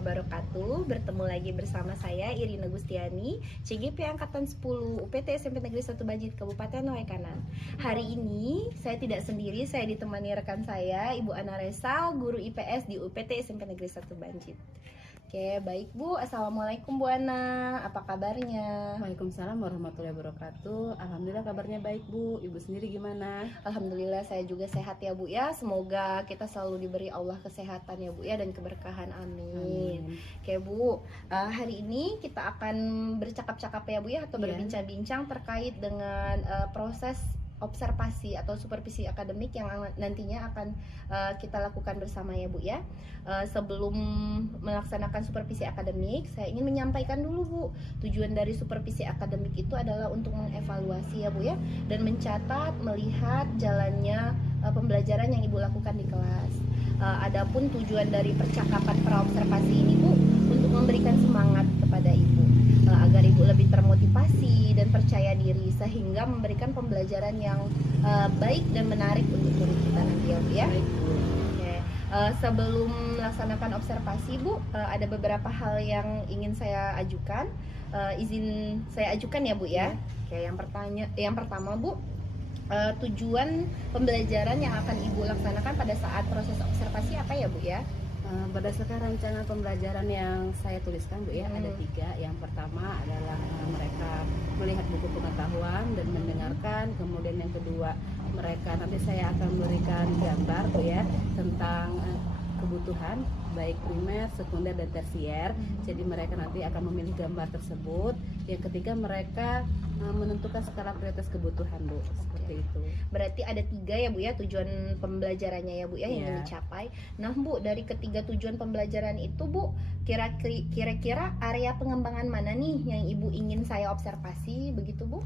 wabarakatuh. Bertemu lagi bersama saya Irina Gustiani, CGP Angkatan 10 UPT SMP Negeri 1 Banjit, Kabupaten Waikanan. Hari ini saya tidak sendiri, saya ditemani rekan saya, Ibu Ana Resal, guru IPS di UPT SMP Negeri 1 Banjit. Oke, baik Bu. Assalamualaikum Bu Ana. Apa kabarnya? Waalaikumsalam warahmatullahi wabarakatuh. Alhamdulillah kabarnya baik Bu. Ibu sendiri gimana? Alhamdulillah saya juga sehat ya Bu ya. Semoga kita selalu diberi Allah kesehatan ya Bu ya, dan keberkahan. Amin. Oke Bu, hari ini kita akan bercakap-cakap ya Bu ya, atau berbincang-bincang terkait dengan proses observasi atau supervisi akademik yang nantinya akan kita lakukan bersama ya Bu ya. Sebelum melaksanakan supervisi akademik, saya ingin menyampaikan dulu Bu, tujuan dari supervisi akademik itu adalah untuk mengevaluasi ya Bu ya, dan mencatat, melihat jalannya pembelajaran yang Ibu lakukan di kelas. Adapun tujuan dari percakapan praobservasi ini Bu, untuk memberikan semangat kepada Ibu agar Ibu lebih termotivasi dan percaya diri, sehingga memberikan pembelajaran yang baik dan menarik untuk murid kita nanti ya Bu ya. Oke. Sebelum melaksanakan observasi Bu, ada beberapa hal yang ingin saya ajukan. Izin saya ajukan ya Bu ya. Oke, yang pertama Bu, tujuan pembelajaran yang akan Ibu laksanakan pada saat proses observasi apa ya Bu ya? Berdasarkan rencana pembelajaran yang saya tuliskan Bu ya, ada 3. Yang pertama adalah mereka melihat buku pengetahuan dan mendengarkan. Kemudian yang kedua, mereka nanti saya akan memberikan gambar Bu ya tentang kebutuhan baik primer, sekunder, dan tersier. Jadi mereka nanti akan memilih gambar tersebut. Yang ketiga, mereka menentukan skala prioritas kebutuhan Bu, seperti itu. Berarti ada 3 ya Bu ya tujuan pembelajarannya ya Bu ya, yang ingin dicapai. Nah Bu, dari ketiga tujuan pembelajaran itu Bu, kira-kira area pengembangan mana nih yang Ibu ingin saya observasi, begitu Bu?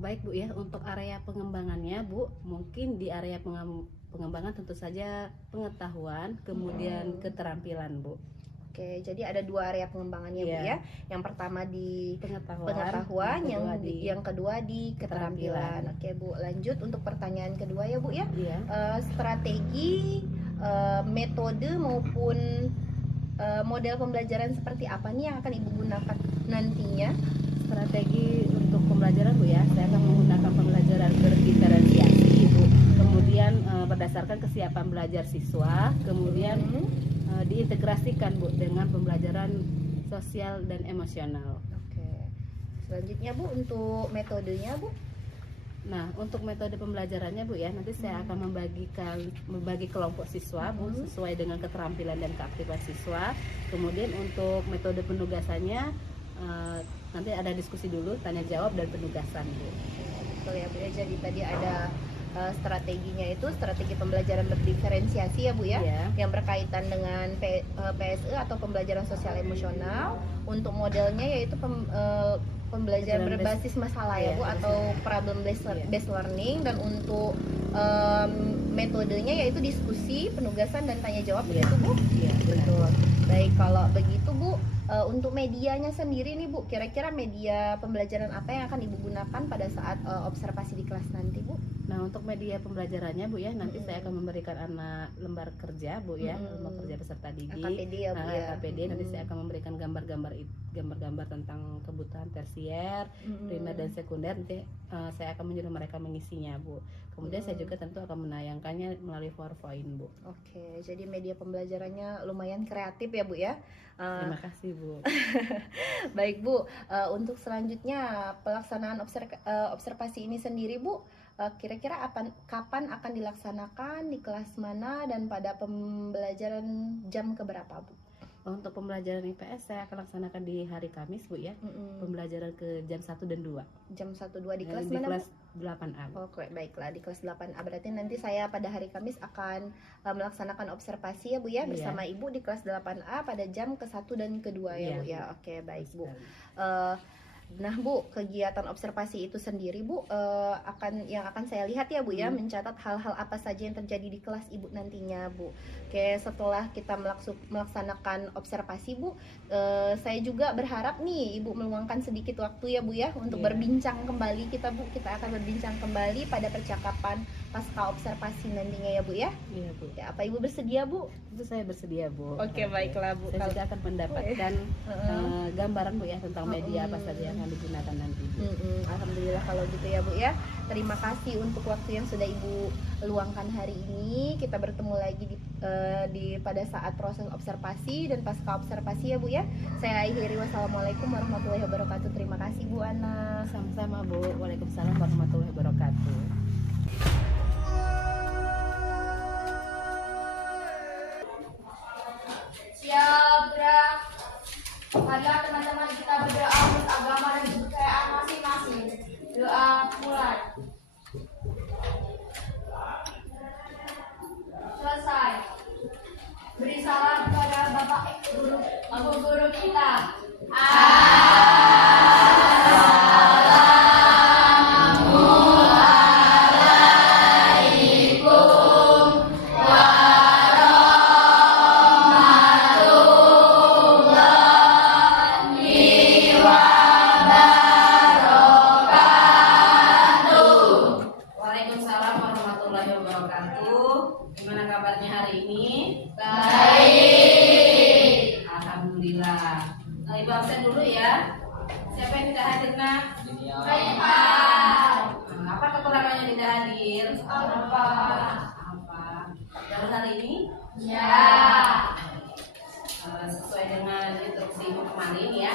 Baik Bu ya, untuk area pengembangannya Bu, mungkin di area pengembangan tentu saja pengetahuan, kemudian keterampilan Bu. Oke, jadi ada 2 area pengembangannya Bu ya. Yang pertama di pengetahuan, yang kedua di keterampilan. Oke Bu, lanjut untuk pertanyaan kedua ya Bu ya. Strategi, metode maupun model pembelajaran seperti apa nih yang akan Ibu gunakan nantinya? Strategi untuk pembelajaran Bu ya, saya akan menggunakan pembelajaran berdiferensiasi Bu. Kemudian berdasarkan kesiapan belajar siswa, kemudian diintegrasikan Bu dengan pembelajaran sosial dan emosional. Oke. Selanjutnya Bu, untuk metodenya Bu? Nah, untuk metode pembelajarannya Bu ya, nanti saya akan membagi kelompok siswa Bu sesuai dengan keterampilan dan keaktifan siswa. Kemudian untuk metode penugasannya nanti ada diskusi dulu, tanya jawab dan penugasan Bu. Betul ya Bu ya. Jadi tadi ada strateginya itu strategi pembelajaran berdiferensiasi ya Bu ya, yang berkaitan dengan PSE atau pembelajaran sosial emosional. Untuk modelnya yaitu pembelajaran berbasis masalah ya Bu, atau problem based learning. Dan untuk metodenya yaitu diskusi, penugasan, dan tanya jawab begitu Bu? Iya, betul. Baik, kalau begitu Bu, untuk medianya sendiri nih Bu, kira-kira media pembelajaran apa yang akan Ibu gunakan pada saat observasi di kelas nanti Bu? Nah, untuk media pembelajarannya Bu ya, nanti saya akan memberikan anak lembar kerja Bu ya, lembar kerja peserta didik, LKPD ya Bu ya. LKPD. Nanti saya akan memberikan gambar-gambar tentang kebutuhan tersier, primer dan sekunder. Nanti saya akan menyuruh mereka mengisinya Bu. Kemudian saya juga tentu akan menayangkannya melalui PowerPoint Bu. Oke, jadi media pembelajarannya lumayan kreatif ya Bu ya. Terima kasih Bu. Baik Bu, untuk selanjutnya pelaksanaan observasi ini sendiri Bu, kira-kira kapan akan dilaksanakan, di kelas mana, dan pada pembelajaran jam keberapa Bu? Untuk pembelajaran IPS saya akan laksanakan di hari Kamis Bu ya. Pembelajaran ke jam 1 dan 2. Jam 1, 2 di kelas di mana kelas Bu? 8A. Oke, baiklah, di kelas 8A. Berarti nanti saya pada hari Kamis akan melaksanakan observasi ya Bu ya, bersama Ibu di kelas 8A pada jam ke-1 dan ke-2 ya Bu ya. Oke, baik Bu. Nah Bu, kegiatan observasi itu sendiri Bu, yang akan saya lihat ya Bu ya, mencatat hal-hal apa saja yang terjadi di kelas Ibu nantinya Bu. Oke, setelah kita melaksanakan observasi Bu, saya juga berharap nih Ibu meluangkan sedikit waktu ya Bu ya, untuk berbincang kembali kita Bu. Kita akan berbincang kembali pada percakapan pasca observasi nantinya ya Bu ya. Iya Bu. Ya, apa Ibu bersedia Bu? Itu saya bersedia Bu. Oke, baiklah Bu. Saya juga akan mendapatkan gambaran Bu ya tentang media apa saja yang akan digunakan nanti. Alhamdulillah kalau gitu ya Bu ya. Terima kasih untuk waktu yang sudah Ibu luangkan hari ini. Kita bertemu lagi pada saat proses observasi dan pasca observasi ya Bu ya. Saya akhiri, wassalamualaikum warahmatullahi wabarakatuh. Terima kasih Bu Ana. Sama-sama Bu. Waalaikumsalam warahmatullahi wabarakatuh. Siap, gerak. Marilah teman-teman kita berdoa untuk agama dan kepercayaan masing-masing. Doa mulai. Selesai. Beri salam kepada Bapak Guru kita. Waalaikumsalam warahmatullahi wabarakatuh. Gimana kabarnya hari ini? Baik. Alhamdulillah. Ibu absen dulu ya. Siapa yang tidak hadir nak? Baik, Pak. Apa kekurangannya yang tidak hadir? Apa? Baru hari ini? Ya. Sesuai dengan instruksi ibu kemarin ya.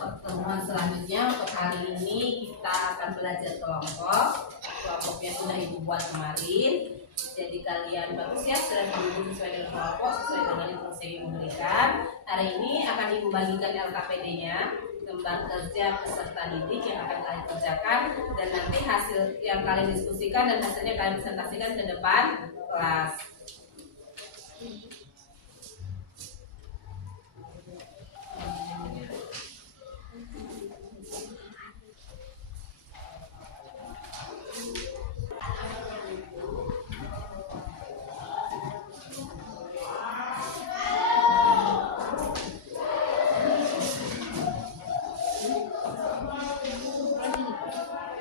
Pertemuan selanjutnya untuk hari ini kita akan belajar kelompok. Kelompoknya sudah ibu buat kemarin. Jadi kalian bagus ya, sudah duduk sesuai dengan kelompok, sesuai dengan instruksi yang diberikan. Hari ini akan ibu bagikan LKPD-nya, gambar kerja peserta didik yang akan kalian kerjakan, dan nanti hasil yang kalian diskusikan dan hasilnya kalian presentasikan ke depan kelas.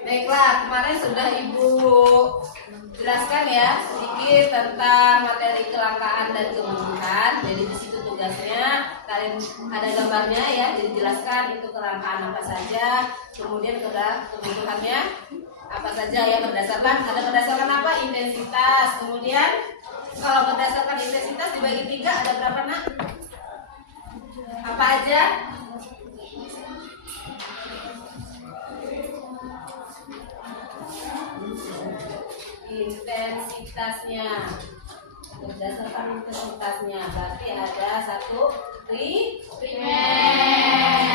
Baiklah, kemarin sudah Ibu jelaskan ya sedikit tentang materi kelangkaan dan kebutuhan. Jadi di situ tugasnya kalian ada gambarnya ya, jadi jelaskan itu kelangkaan apa saja, kemudian kebutuhannya apa saja ya, berdasarkan apa? Intensitas. Kemudian kalau berdasarkan intensitas dibagi 3 ada berapa nak? Apa aja? Intensitasnya, berdasarkan intensitasnya berarti ada 1 primer,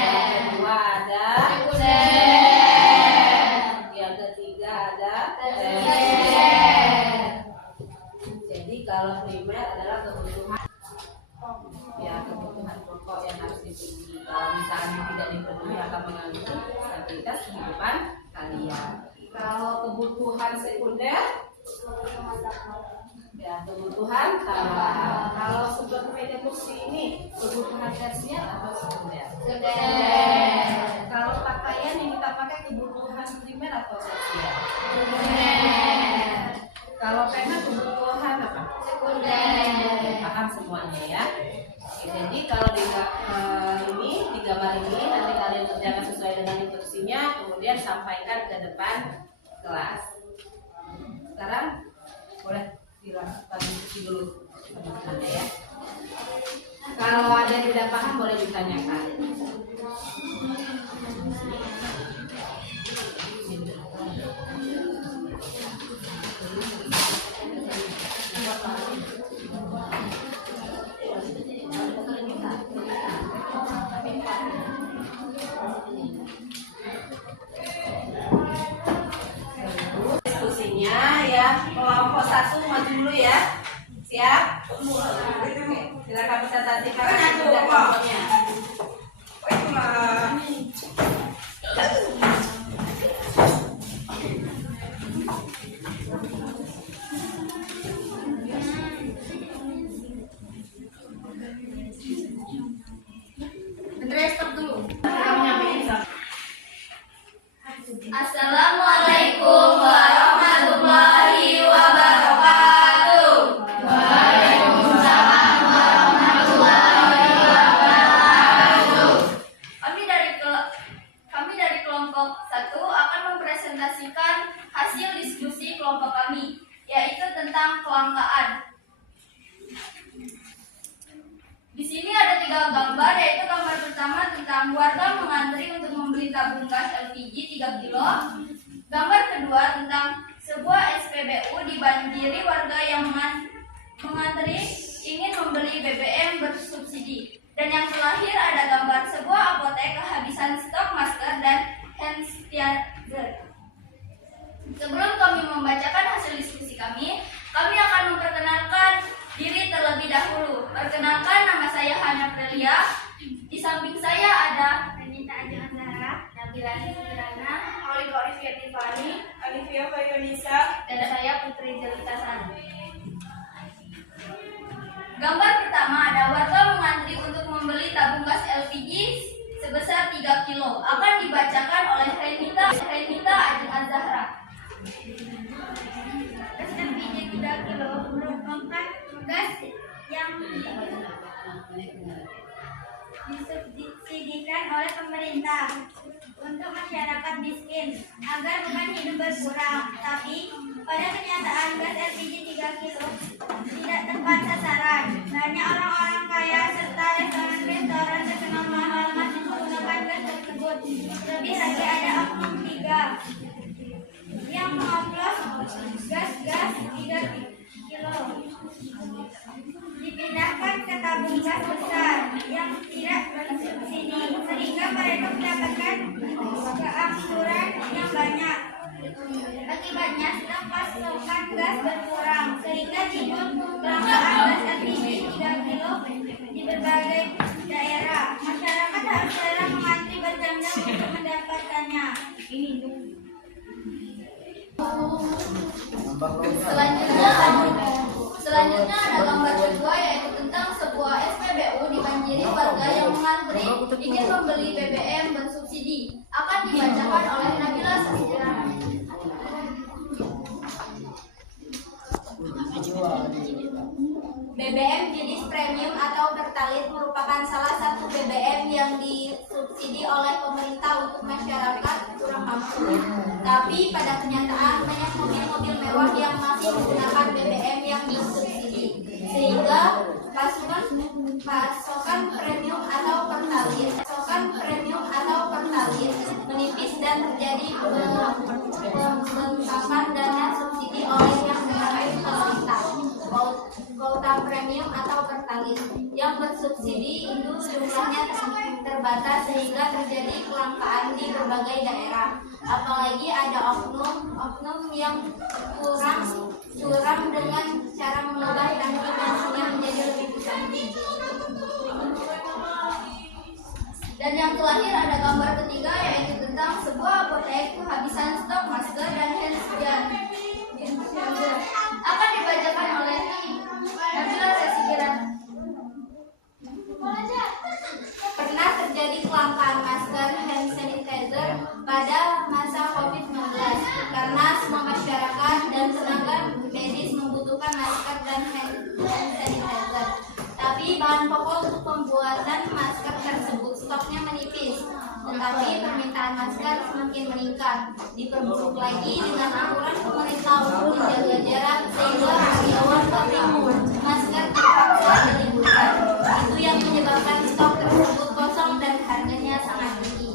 yang kedua ada Sekunder. yang ketiga ada Tersier. Jadi kalau primer adalah kebutuhan kebutuhan pokok yang harus dipenuhi. Kalau misalnya tidak dipenuhi akan mengganggu stabilitas kehidupan kalian. Kalau kebutuhan sekunder ya kebutuhan tambahan. Kalau sebagai fungsi ini kebutuhan tersier atau sekunder? Sekunder. Kalau pakaian yang kita pakai kebutuhan primer atau tersier? Sekunder. Kalau pena kebutuhan apa? Sekunder. Paham semuanya ya. Oke, jadi kalau di gambar ini nanti kalian kerjakan sesuai dengan instruksinya, kemudian sampaikan ke depan kelas. Sekarang boleh dilakukan diskusi dulu teman-teman ya. Kalau ada yang tidak paham boleh ditanyakan. Diskusinya ya, kelompok 1 maju dulu ya. Siap? Oke, silakan presentasikan kelompoknya. hasil diskusi kelompok kami, yaitu tentang kelangkaan. Di sini ada 3 gambar, yaitu gambar pertama tentang warga mengantri untuk membeli tabung gas LPG 3 kilo. Gambar kedua tentang sebuah SPBU dibanjiri warga yang mengantri ingin membeli BBM bersubsidi. Dan yang terakhir ada gambar sebuah apotek kehabisan stok masker dan hand sanitizer. Sebelum kami membacakan hasil diskusi kami akan memperkenalkan diri terlebih dahulu. Perkenalkan, nama saya Hana Prelia. Di samping saya ada Renita Ajeng Azhara, Nabila Kirana, Aulia Olivia Tiffany, Olivia Fayonisa, dan saya Putri Jelita Sari. Gambar pertama ada warga mengantri untuk membeli tabung gas LPG sebesar 3 kilo. Akan dibacakan oleh Renita Ajeng Azhara. Gas LPG 3 kilo merupakan gas yang disubsidikan oleh pemerintah untuk masyarakat miskin agar beban hidup berkurang. Tapi pada kenyataan gas LPG 3 kilo tidak tepat sasaran. Banyak orang-orang kaya serta restoran-restoran terkenal mahal masih menggunakan gas tersebut. Lebih lagi ada oknum 3 yang mengoplos gas-gas 3 kilo dipindahkan ke tabung gas besar yang tidak bersubsidi, sehingga mereka mendapatkan keangsuran yang banyak. Akibatnya stok pasokan gas berkurang, sehingga timbul kelangkaan gas LPG 3 kilo di berbagai daerah. Masyarakat harus rela mengantri berjam-jam untuk mendapatkannya. Selanjutnya ada gambar kedua, yaitu tentang sebuah SPBU dibanjiri warga yang mengantri ingin membeli BBM bersubsidi. Akan dibacakan oleh Nabila Sasirana. BBM jenis premium atau Pertalite merupakan salah satu BBM yang disubsidi oleh pemerintah untuk masyarakat kurang mampu. Tapi pada kenyataan banyak mobil-mobil mewah yang masih menggunakan BBM yang disubsidi, sehingga pasokan premium atau Pertalite menipis dan terjadi pembengkakan dana subsidi oleh yang mencapai pemerintah. Kuota premium atau Pertalite yang bersubsidi itu jumlahnya terbatas, sehingga terjadi kelangkaan di berbagai daerah. Apalagi ada oknum yang curang dengan cara mengubah tangki bensinnya menjadi lebih besar. Dan yang terakhir ada gambar ketiga, yaitu tentang sebuah apotek kehabisan stok masker dan hand sanitizer. Akan dibacakan oleh Nabila Sasikiran. Pernah terjadi kelangkaan masker hand sanitizer pada masa COVID-19 karena semua masyarakat dan tenaga medis membutuhkan masker dan hand sanitizer. Tapi bahan pokok untuk pembuatan masker tersebut stoknya menipis. Tetapi permintaan masker semakin meningkat. Diperburuk lagi dengan aturan pemerintah untuk menjaga jarak, sehingga karyawan pabrik masker terpaksa diliburkan. Itu yang menyebabkan stok tersebut kosong dan harganya sangat tinggi.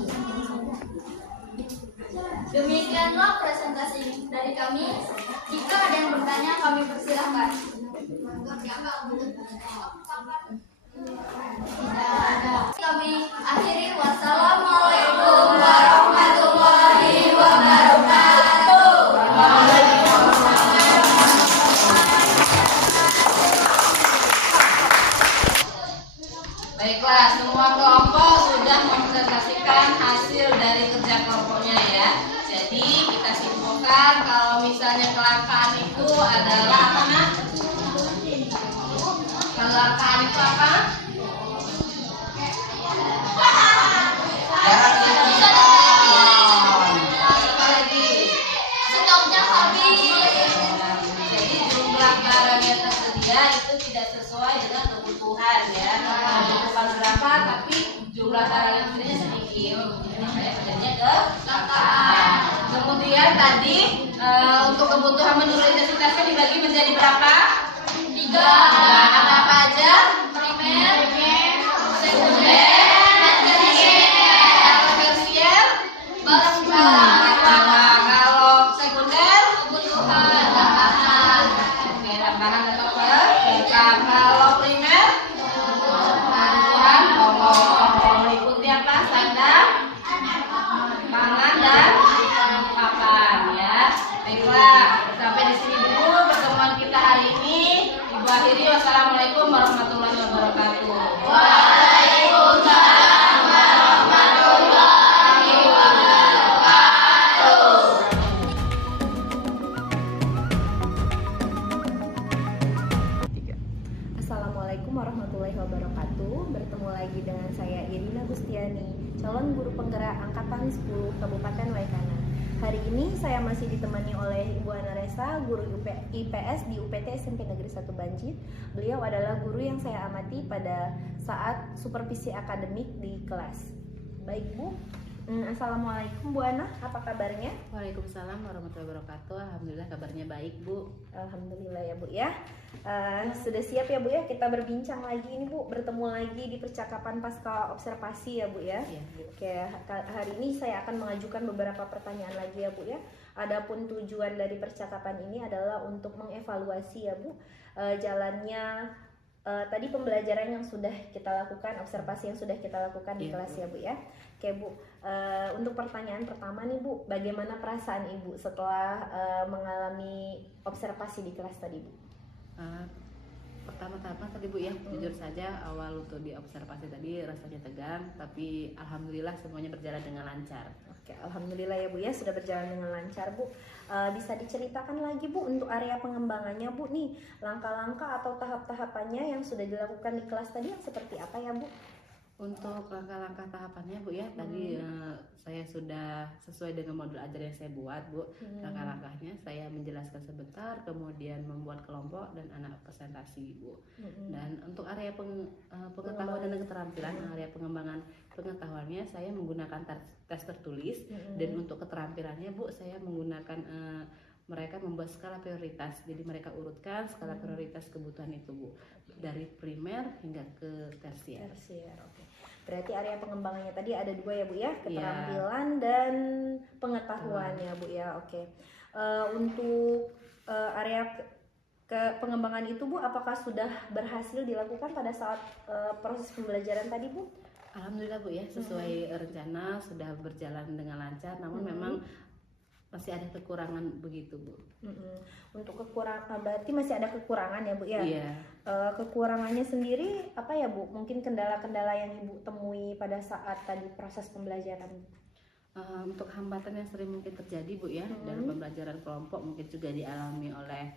Demikianlah presentasi dari kami. Jika ada yang bertanya, kami persilahkan. Kami akhiri. Wassalamualaikum warahmatullahi wabarakatuh. Baiklah, semua kelompok sudah mempresentasikan hasil dari kerja kelompoknya ya. Jadi kita simpulkan kalau misalnya kelangkaan itu adalah apa, Nak? Kelangkaan itu apa? Stoknya habis. Jadi jumlah barang yang tersedia itu tidak sesuai dengan kebutuhan ya. Kebutuhan berapa tapi jumlah barang yang tersedia sedikit. Jadi terjadinya kelangkaan. Kemudian tadi Untuk kebutuhan menurut intensitasnya dibagi menjadi berapa? 3. Apa aja? Primer, Sekunder, tersier, barang-barang, kalau sekunder, kebutuhan tambahan, oke, tambahan atau apa? Kalau primer, kebutuhan pokok meliputi apa? Sandang, pangan dan papan ya. Baiklah, sampai di sini dulu pertemuan kita hari ini. Ibu akhiri, wassalamualaikum warahmatullahi wabarakatuh. Waalaikumsalam warahmatullahi wabarakatuh. Assalamualaikum warahmatullahi wabarakatuh. Bertemu lagi dengan saya Irina Gustiani, calon guru penggerak angkatan 10 Kabupaten Waikana. Hari ini saya masih ditemani oleh Ibu Ana Resa, guru IPS di UPT SMP Negeri 1 Banjit. Beliau adalah guru yang saya amati pada saat supervisi akademik di kelas. Baik Bu, Assalamualaikum Bu Ana, apa kabarnya? Waalaikumsalam warahmatullahi wabarakatuh. Alhamdulillah kabarnya baik, Bu. Alhamdulillah ya Bu ya. Sudah siap ya Bu ya, kita berbincang lagi ini Bu, bertemu lagi di percakapan pasca observasi ya Bu ya. Iya, Bu. Oke, hari ini saya akan mengajukan beberapa pertanyaan lagi ya Bu ya. Adapun tujuan dari percakapan ini adalah untuk mengevaluasi ya Bu, jalannya tadi pembelajaran yang sudah kita lakukan, observasi yang sudah kita lakukan di Iya, kelas Bu. ya Bu ya. Oke Bu, untuk pertanyaan pertama nih Bu, bagaimana perasaan Ibu setelah mengalami observasi di kelas tadi Bu? Pertama-tama tadi Bu ya, jujur saja awal untuk di observasi tadi rasanya tegang, tapi alhamdulillah semuanya berjalan dengan lancar. Oke, alhamdulillah ya Bu ya, sudah berjalan dengan lancar Bu. Bisa diceritakan lagi Bu untuk area pengembangannya Bu nih, langkah-langkah atau tahap-tahapannya yang sudah dilakukan di kelas tadi yang seperti apa ya Bu? Untuk langkah-langkah tahapannya Bu ya, tadi saya sudah sesuai dengan modul ajar yang saya buat Bu. Langkah-langkahnya saya menjelaskan sebentar, kemudian membuat kelompok dan anak presentasi Bu. Dan untuk area pengetahuan dan keterampilan, area pengembangan pengetahuannya saya menggunakan tes tertulis, dan untuk keterampilannya Bu saya menggunakan mereka membuat skala prioritas, jadi mereka urutkan skala prioritas kebutuhan itu Bu, dari primer hingga ke tersier. Oke. Berarti area pengembangannya tadi ada dua ya Bu ya, keterampilan dan pengetahuan ya Bu ya. Oke. Untuk area pengembangan itu Bu, apakah sudah berhasil dilakukan pada saat proses pembelajaran tadi Bu? Alhamdulillah Bu ya, sesuai rencana sudah berjalan dengan lancar, namun memang masih ada kekurangan begitu Bu. Untuk kekurangan, berarti masih ada kekurangan ya Bu ya? Iya. Kekurangannya sendiri apa ya Bu? Mungkin kendala-kendala yang Ibu temui pada saat tadi proses pembelajaran. Untuk hambatan yang sering mungkin terjadi Bu ya, dalam pembelajaran kelompok mungkin juga dialami oleh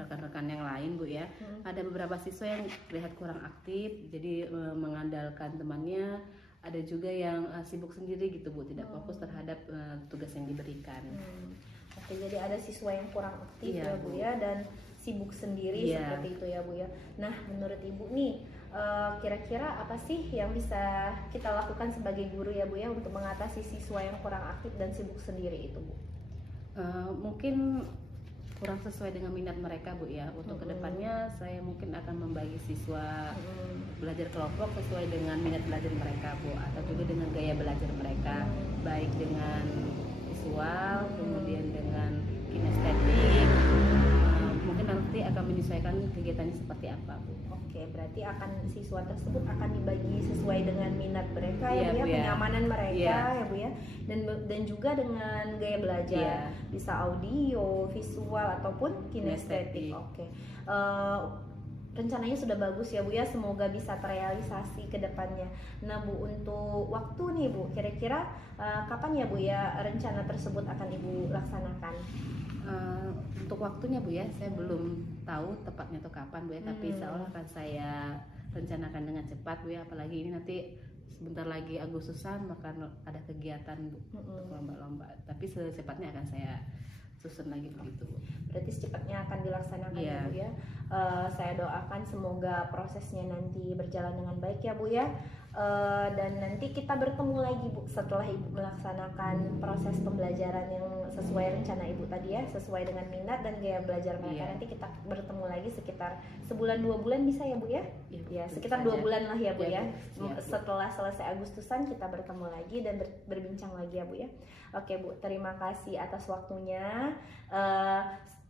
rekan-rekan yang lain Bu ya. Ada beberapa siswa yang terlihat kurang aktif, jadi mengandalkan temannya. Ada juga yang sibuk sendiri gitu Bu, tidak fokus terhadap tugas yang diberikan. Oke, jadi ada siswa yang kurang aktif Iya, ya Bu ya, dan sibuk sendiri seperti itu ya Bu ya. Nah, menurut Ibu nih, kira-kira apa sih yang bisa kita lakukan sebagai guru ya Bu ya untuk mengatasi siswa yang kurang aktif dan sibuk sendiri itu Bu? Mungkin kurang sesuai dengan minat mereka Bu ya. Untuk kedepannya saya mungkin akan membagi siswa belajar kelompok sesuai dengan minat belajar mereka Bu, atau juga dengan gaya belajar mereka, baik dengan visual, kemudian dengan kinestetik. Mungkin nanti akan menyesuaikan kegiatannya seperti apa Bu. Oke, berarti siswa tersebut akan dibagi sesuai dengan minat mereka ya Iya, Bu ya, Bu ya. kenyamanan mereka Iya. ya Bu ya, dan juga dengan gaya belajar, bisa audio, visual ataupun kinestetik. Kinestetik. Oke. Rencananya sudah bagus ya Bu ya, semoga bisa terrealisasi ke depannya. Nah Bu, untuk waktu nih Bu, kira-kira kapan ya Bu ya rencana tersebut akan Ibu laksanakan? Untuk waktunya Bu ya, saya belum tahu tepatnya atau kapan Bu ya, tapi insya Allah akan saya rencanakan dengan cepat Bu ya, apalagi ini nanti sebentar lagi Agustusan akan ada kegiatan Bu, untuk lomba-lomba, tapi secepatnya akan saya susun lagi begitu Bu. Berarti secepatnya akan dilaksanakan Iya. ya Bu ya. Saya doakan semoga prosesnya nanti berjalan dengan baik ya Bu ya. Dan nanti kita bertemu lagi Bu setelah Ibu melaksanakan proses pembelajaran yang sesuai rencana ibu tadi ya, sesuai dengan minat dan gaya belajar mereka. Iya. Nanti kita bertemu lagi sekitar sebulan 2 bulan bisa ya bu ya? Ya betul sekitar saja. 2 bulan lah ya bu ya. Siap, Bu. Setelah selesai Agustusan kita bertemu lagi dan berbincang lagi ya bu ya. Oke bu, terima kasih atas waktunya.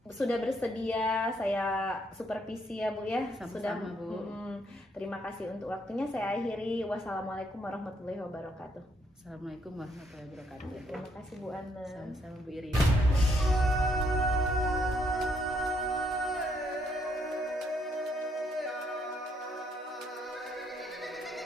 Sudah bersedia saya supervisi ya bu ya. Sama-sama, Bu. Terima kasih untuk waktunya. Saya akhiri. Wassalamualaikum warahmatullahi wabarakatuh. Assalamualaikum warahmatullahi wabarakatuh. Terima kasih Bu Ana. Sama-sama Bu Irin.